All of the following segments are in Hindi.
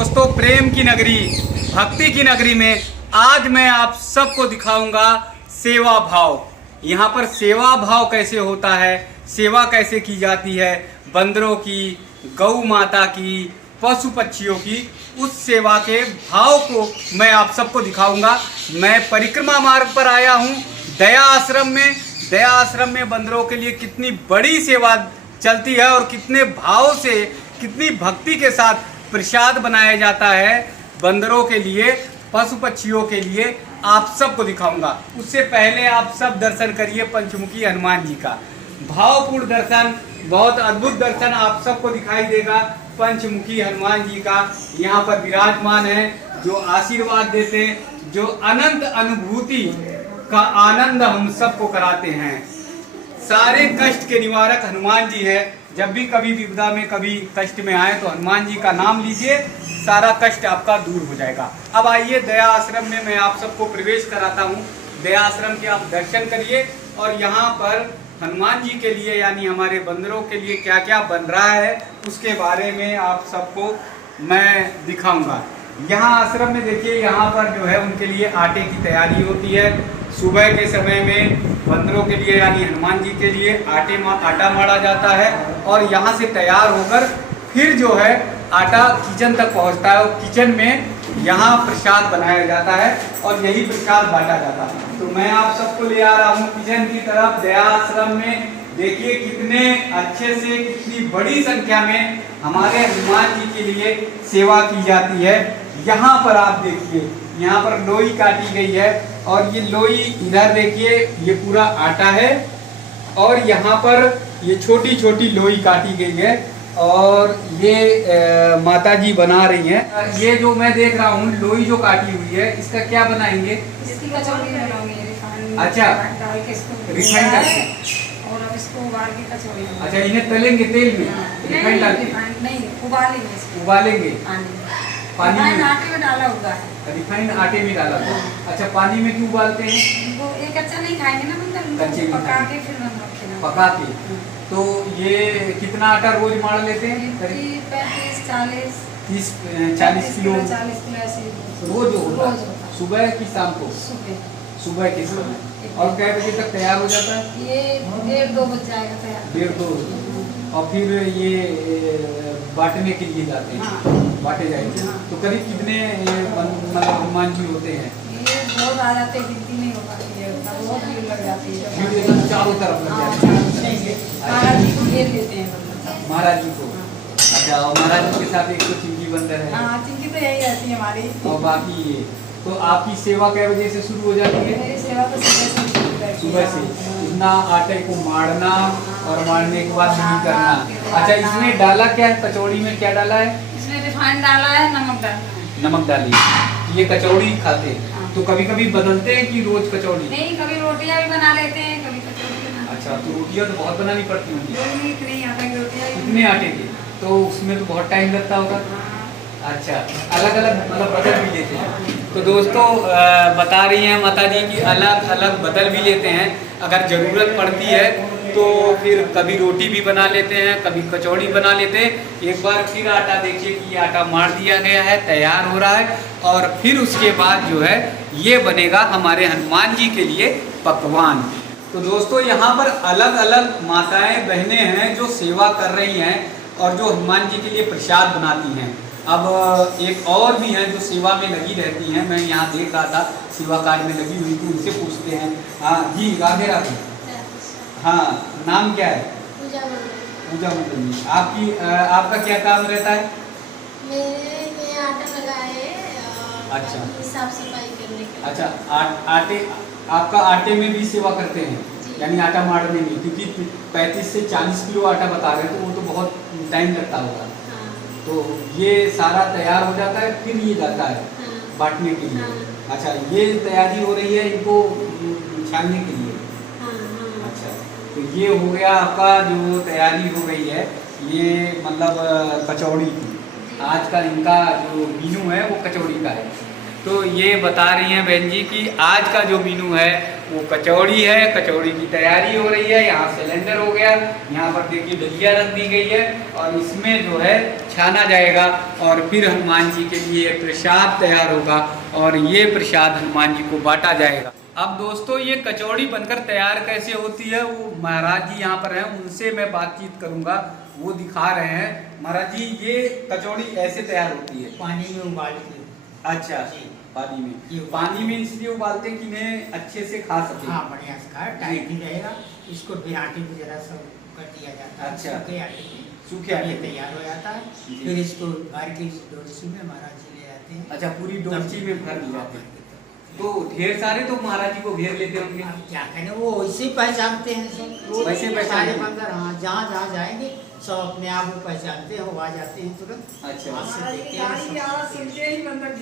दोस्तों, प्रेम की नगरी, भक्ति की नगरी में आज मैं आप सबको दिखाऊंगा सेवा भाव। यहाँ पर सेवा भाव कैसे होता है, सेवा कैसे की जाती है, बंदरों की, गौ माता की, पशु पक्षियों की, उस सेवा के भाव को मैं आप सबको दिखाऊंगा। मैं परिक्रमा मार्ग पर आया हूँ दया आश्रम में। दया आश्रम में बंदरों के लिए कितनी बड़ी सेवा चलती है और कितने भाव से, कितनी भक्ति के साथ प्रसाद बनाया जाता है बंदरों के लिए, पशु पक्षियों के लिए, आप सबको दिखाऊंगा। उससे पहले आप सब दर्शन करिए पंचमुखी हनुमान जी का। भावपूर्ण दर्शन, बहुत अद्भुत दर्शन आप सबको दिखाई देगा पंचमुखी हनुमान जी का। यहाँ पर विराजमान है, जो आशीर्वाद देते हैं, जो अनंत अनुभूति का आनंद हम सबको कराते हैं। सारे कष्ट के निवारक हनुमान जी है। जब भी कभी विपदा में, कभी कष्ट में आए तो हनुमान जी का नाम लीजिए, सारा कष्ट आपका दूर हो जाएगा। अब आइए दया आश्रम में मैं आप सबको प्रवेश कराता हूँ। दया आश्रम के आप दर्शन करिए और यहाँ पर हनुमान जी के लिए यानी हमारे बंदरों के लिए क्या क्या बन रहा है उसके बारे में आप सबको मैं दिखाऊंगा। यहाँ आश्रम में देखिए, यहाँ पर जो है उनके लिए आटे की तैयारी होती है। सुबह के समय में बंदरों के लिए यानी हनुमान जी के लिए आटा माड़ा जाता है और यहाँ से तैयार होकर फिर जो है आटा किचन तक पहुँचता है और किचन में यहाँ प्रसाद बनाया जाता है और यही प्रसाद बांटा जाता है। तो मैं आप सबको ले आ रहा हूँ किचन की तरफ दया आश्रम में। देखिए कितने अच्छे से, कितनी बड़ी संख्या में हमारे हनुमान जी के लिए सेवा की जाती है। यहाँ पर आप देखिए, यहाँ पर लोई काटी गई है और ये लोई इधर देखिए, ये पूरा आटा है और यहाँ पर ये छोटी छोटी लोई काटी गई है और ये माता जी बना रही हैं। ये जो मैं देख रहा हूँ लोई जो काटी हुई है, इसका क्या बनाएंगे? इसकी कचौड़ी बनाऊंगी रिफाइंड। अच्छा, डाल के इसको रिफाइंड करके और अब इसको उबाल के कचौड़ी। अच्छा, इन्हें तलेंगे तेल में? रिफाइंड डाल के नहीं, उबालेंगे इसको। उबालेंगे पानी में? आटे में डाला हुआ है। रिफाइंड आटे में डाला हुआ। अच्छा, पानी में क्यों उबालते हैं? वो एक कच्चा नहीं खाएंगे ना, मतलब कच्चे पका के फिर रखेंगे। पका के। तो ये कितना आटा रोज मार लेते हैं? 35 40 30-40 किलो 40 किलो ऐसे रोज होता है। सुबह की शाम को? सुबह के समय। और कै बजे तक तैयार हो जाता है? ये 1:30-2 बज जाएगा तैयार। 1:30-2। और फिर ये बांटने के लिए जाते हैं? हाँ। बांटे जाएंगे। हाँ। तो करीब कितने मतलब हनुमान जी होते हैं? ये बहुत आ जाते हैं, गिनती नहीं हो पाती है, बहुत भीड़ लग जाती है। भीड़ एकदम चारों तरफ लग जाती है। महाराज जी को घेर लेते हैं। महाराज जी को? अच्छा, और महाराज जी के साथ एक तो चिंकी बंदर है। हाँ, चिंकी तो यही रहती है हमारी। और बाकी ये तो आपकी सेवा कै बजे से शुरू हो जाती है? मेरी सेवा तो सुबह से। इतना आटे को मारना और मारने के बाद नहीं करना। अच्छा, इसमें डाला क्या है? कचौड़ी में क्या डाला है? इसमें रिफाइंड डाला है, नमक डाला है। नमक डाली। ये कचौड़ी खाते हैं? हाँ। तो कभी कभी बदलते हैं कि रोज कचौड़ी? नहीं, कभी रोटियां भी बना लेते हैं, कभी कचौड़ी बना। अच्छा, तो रोटियां तो बहुत बनानी पड़ती होंगी। इतने आटे की रोटियां। इतने आटे की? तो उसमें तो बहुत टाइम लगता होगा। अच्छा, अलग अलग मतलब बदल भी लेते हैं। तो दोस्तों बता रही हैं माता जी कि अलग अलग बदल भी लेते हैं। अगर ज़रूरत पड़ती है तो फिर कभी रोटी भी बना लेते हैं, कभी कचौड़ी बना लेते हैं। एक बार फिर आटा देखिए कि ये आटा मार दिया गया है, तैयार हो रहा है और फिर उसके बाद जो है ये बनेगा हमारे हनुमान जी के लिए पकवान। तो दोस्तों यहाँ पर अलग अलग माताएँ बहनें हैं जो सेवा कर रही हैं और जो हनुमान जी के लिए प्रसाद बनाती हैं। अब एक और भी हैं जो सेवा में लगी रहती हैं, मैं यहाँ देख रहा था सेवा कार्य में लगी हुई थी, उनसे पूछते हैं। हाँ जी, राधे राधे। हाँ, नाम क्या है? पूजा मंडल जी। आपकी आपका क्या काम रहता है? मेरे आटा लगा है। अच्छा, साफ सफाई करने के। अच्छा, आटे, आपका आटे में भी सेवा करते हैं यानी आटा मारने में? क्योंकि 35 से 40 किलो आटा बता रहे हैं तो वो तो बहुत टाइम लगता होगा। तो ये सारा तैयार हो जाता है फिर ये जाता है बांटने के लिए। अच्छा, ये तैयारी हो रही है इनको छानने के लिए? अच्छा, तो ये हो गया आपका जो तैयारी हो गई है, ये मतलब कचौड़ी की। आज का इनका जो मेनू है वो कचौड़ी का है। तो ये बता रही हैं बहन जी कि आज का जो मेनू है वो कचौड़ी है। कचौड़ी की तैयारी हो रही है। यहाँ सिलेंडर हो गया, यहाँ पर देखिए डलिया रख दी गई है और इसमें जो है छाना जाएगा और फिर हनुमान जी के लिए प्रसाद तैयार होगा और ये प्रसाद हनुमान जी को बांटा जाएगा। अब दोस्तों ये कचौड़ी बनकर तैयार कैसे होती है वो महाराज जी यहाँ पर हैं, उनसे मैं बातचीत करूँगा, वो दिखा रहे हैं। महाराज जी ये कचौड़ी ऐसे तैयार होती है? पानी में उबाल के। अच्छा, पानी में इसलिए उबालते हैं कि इन्हें अच्छे से खा सके। हाँ, बढ़िया से खा, टाइट ही रहेगा। इसको फिर आटे को जरा सा कर दिया जाता है। अच्छा। सूखे आटे में, सूखे आटे ये तैयार हो जाता है। फिर इसको भर के इस डोरची में महाराज जी ले जाते हैं। अच्छा, पूरी डोरची में भर ली जाती है। तो ढेर सारे तो महाराज जी को घेर लेते होंगे। अब क्या करें, वो वैसे ही पहचानते हैं सब। वैसे पहचानते सारे हैं। बंदर, हाँ, जहाँ जहाँ जाएंगे सब अपने आप वो पहचानते हैं, वो आ जाते हैं तुरंत। अच्छा। हाथ से देखते हैं सब।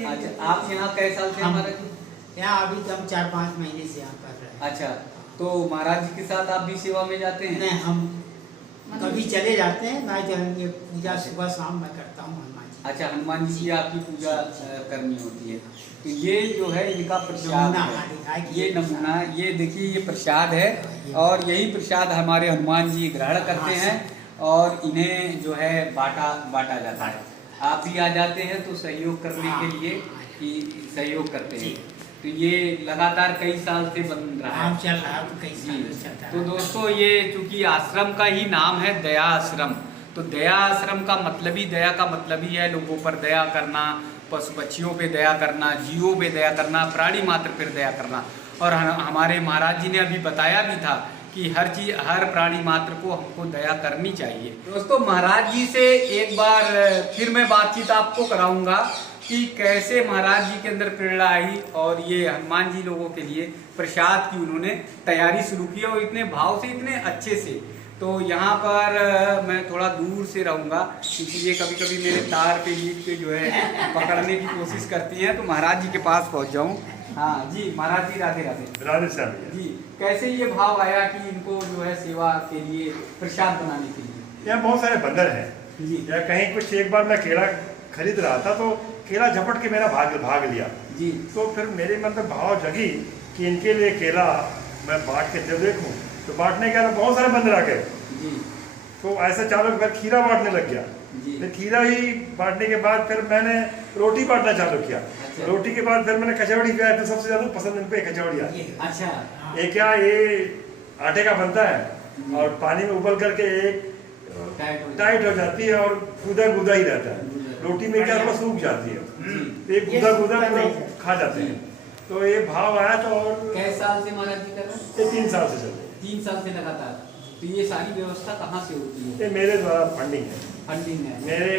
अच्छा, आप यहाँ कै साल से हम- महाराज जी? यहाँ अभी तो हम 4-5 महीने से यहाँ कर रहे हैं। अच्छा, तो महाराज जी के साथ आप भी सेवा में जाते हैं? नहीं, हम कभी चले जाते हैं, मैं जो है ये पूजा सुबह शाम मैं करता हूँ हनुमान जी। अच्छा, हनुमान जी की आपकी पूजा करनी होती है। तो ये जो है इनका प्रसाद नमूना, है, ये नमूना, ये देखिए ये प्रसाद है और यही प्रसाद हमारे हनुमान जी ग्रहण करते हैं और इन्हें जो है बांटा जाता है। आप भी आ जाते हैं तो सहयोग करने के लिए कि सहयोग करते हैं। तो ये लगातार कई साल से बन रहा है। काम चल रहा है, तो कई साल से चलता है। तो दोस्तों ये चूंकि आश्रम का ही नाम है दया आश्रम, तो दया आश्रम का मतलब ही, दया का मतलब ही है लोगों पर दया करना, पशु पक्षियों पे दया करना, जीवों पे दया करना, प्राणी मात्र पर दया करना। और हमारे महाराज जी ने अभी बताया भी था कि हर प्राणी मात्र को हमको दया करनी चाहिए। दोस्तों महाराज जी से एक बार फिर मैं बातचीत आपको कराऊंगा कि कैसे महाराज जी के अंदर प्रेरणा आई और ये हनुमान जी लोगों के लिए प्रसाद की उन्होंने तैयारी शुरू की और इतने भाव से, इतने अच्छे से। तो यहाँ पर मैं थोड़ा दूर से रहूँगा क्योंकि ये कभी कभी मेरे तार पे लीड पे जो है पकड़ने की कोशिश करती हैं, तो महाराज जी के पास पहुँच जाऊँ। हाँ जी, महाराज जी राधे राधे। राधे श्याम जी, कैसे ये भाव आया कि इनको जो है सेवा के लिए प्रसाद बनाने के लिए? यहाँ बहुत सारे बंदर हैं जी या कहीं कुछ। एक बार मैं केला खरीद रहा था तो केला झपट के मेरा भाग लिया। जी, तो फिर मेरे मन में भाव जगी कि इनके लिए केला मैं बांट के दे देखूं। तो बांटने के बाद बहुत सारे बंदर आ गए। जी, तो ऐसे चालू फिर खीरा बांटने लग गया। जी। फिर खीरा ही बांटने के बाद फिर मैंने रोटी बांटना चालू किया। अच्छा। रोटी के बाद फिर मैंने कचौड़ी किया। तो सबसे ज्यादा पसंद इनको कचौड़ी आई। अच्छा, ये क्या, ये आटे का बनता है और पानी में उबल करके एक टाइट हो जाती है और गुदा ही रहता है। रोटी में क्या थोड़ा सूख जाती है, तो एक गुदा खा जाते हैं। तो ये भाव आया। तो और कै साल से महाराज जी कर रहे हैं? ये 3 साल से चल रहे हैं। 3 साल से लगातार। तो ये सारी व्यवस्था कहाँ से होती है? ये मेरे द्वारा फंडिंग है। फंडिंग है? मेरे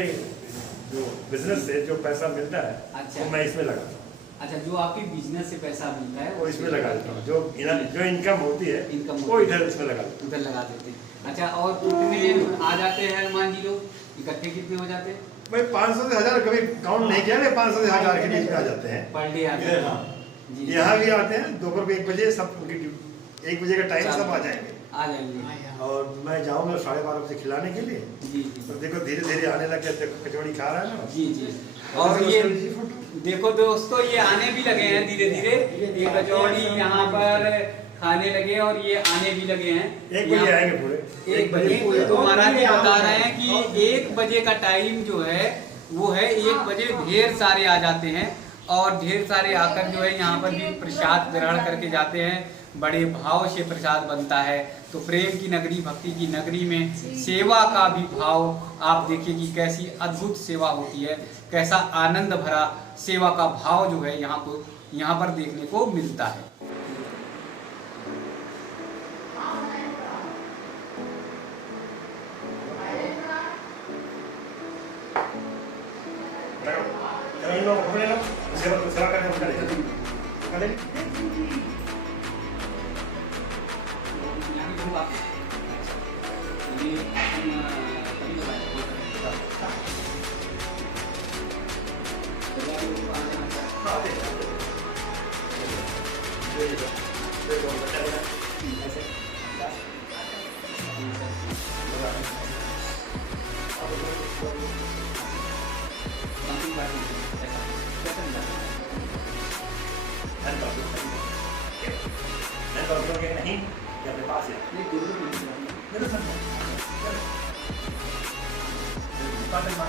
जो बिजनेस से जो पैसा मिलता है अच्छा। वो मैं इसमें लगाता हूँ। अच्छा, जो आपके बिजनेस से पैसा मिलता है वो इसमें लगा देता हूँ। जो इनकम होती है इनकम वो इधर इसमें लगा देता उधर लगा देते हैं। अच्छा, और कितने आ जाते हैं हनुमान जी लोग इकट्ठे, कितने हो जाते हैं? हूँ। भाई 500 से 1000 कभी काउंट नहीं किया ना, 500 से 1000 के बीच में आ जाते हैं। पर डे आते हैं? हाँ। जी, यहाँ भी आते हैं दोपहर को 1 बजे। सब उनकी 1 बजे का टाइम सब आ जाएंगे। आ जाएंगे। और मैं जाऊँगा 12:30 बजे खिलाने के लिए। जी जी तो देखो धीरे धीरे आने लग गया। देखो कचौड़ी खा रहा है ना। जी जी। और ये देखो दोस्तों, ये आने भी लगे हैं धीरे धीरे। ये कचौड़ी यहाँ पर खाने लगे और ये आने भी लगे हैं। 1 बजे आएंगे पूरे। 1 बजे पूरे। तो महाराज जी बता रहे हैं कि 1 बजे का टाइम जो है वो है 1 बजे ढेर सारे आ जाते हैं और ढेर सारे आकर जो है यहाँ पर भी प्रसाद ग्रहण करके जाते हैं। बड़े भाव से प्रसाद बनता है। तो प्रेम की नगरी, भक्ति की नगरी में सेवा का भी भाव आप देखिए कि कैसी अद्भुत सेवा होती है, कैसा आनंद भरा सेवा का भाव जो है यहाँ पर देखने को मिलता है। इन लोगों को पकड़ लो, सेवा करने को करें। नहीं अपने पास है।